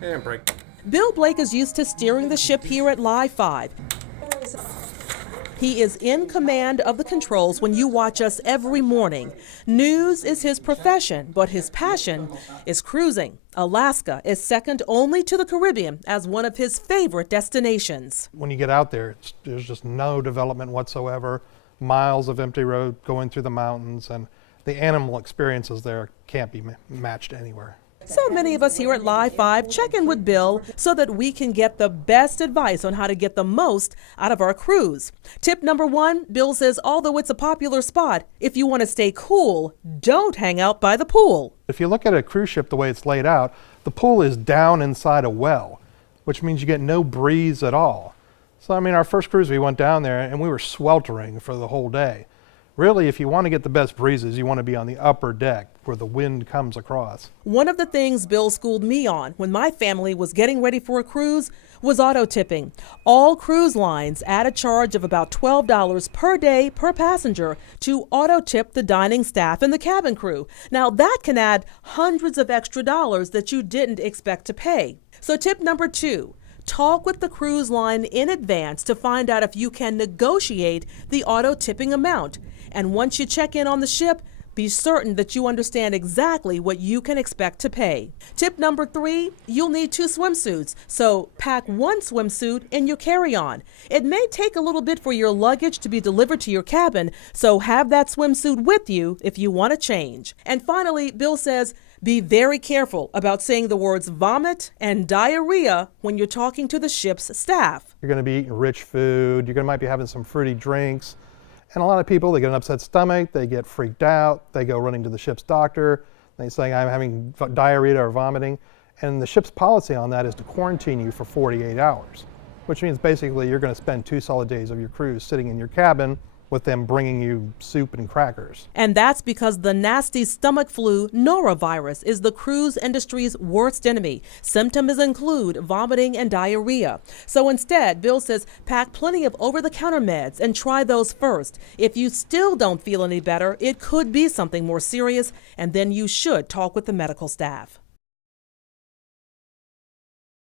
And break. Bill Blake is used to steering the ship here at Live 5. He is in command of the controls when you watch us every morning. News is his profession, but his passion is cruising. Alaska is second only to the Caribbean as one of his favorite destinations. When you get out there, there's just no development whatsoever, miles of empty road going through the mountains, and the animal experiences there can't be matched anywhere. So many of us here at Live 5 check in with Bill so that we can get the best advice on how to get the most out of our cruise. Tip number 1, Bill says, although it's a popular spot, if you want to stay cool, don't hang out by the pool. If you look at a cruise ship the way it's laid out, the pool is down inside a well, which means you get no breeze at all. So I mean, our first cruise, we went down there and we were sweltering for the whole day. Really, if you want to get the best breezes, you want to be on the upper deck where the wind comes across. One of the things Bill schooled me on when my family was getting ready for a cruise was auto tipping. All cruise lines add a charge of about $12 per day per passenger to auto tip the dining staff and the cabin crew. Now that can add hundreds of extra dollars that you didn't expect to pay. So tip number 2. Talk with the cruise line in advance to find out if you can negotiate the auto tipping amount. And once you check in on the ship, be certain that you understand exactly what you can expect to pay. Tip number 3, you'll need 2 swimsuits, so pack 1 swimsuit in your carry-on. It may take a little bit for your luggage to be delivered to your cabin, so have that swimsuit with you if you want to change. And finally, Bill says, be very careful about saying the words vomit and diarrhea when you're talking to the ship's staff. You're going to be eating rich food, might be having some fruity drinks, and a lot of people, they get an upset stomach, they get freaked out, they go running to the ship's doctor, they say, I'm having diarrhea or vomiting, and the ship's policy on that is to quarantine you for 48 hours, which means basically you're going to spend 2 solid days of your cruise sitting in your cabin with them bringing you soup and crackers. And that's because the nasty stomach flu norovirus is the cruise industry's worst enemy. Symptoms include vomiting and diarrhea. So instead, Bill says pack plenty of over-the-counter meds and try those first. If you still don't feel any better, it could be something more serious, and then you should talk with the medical staff.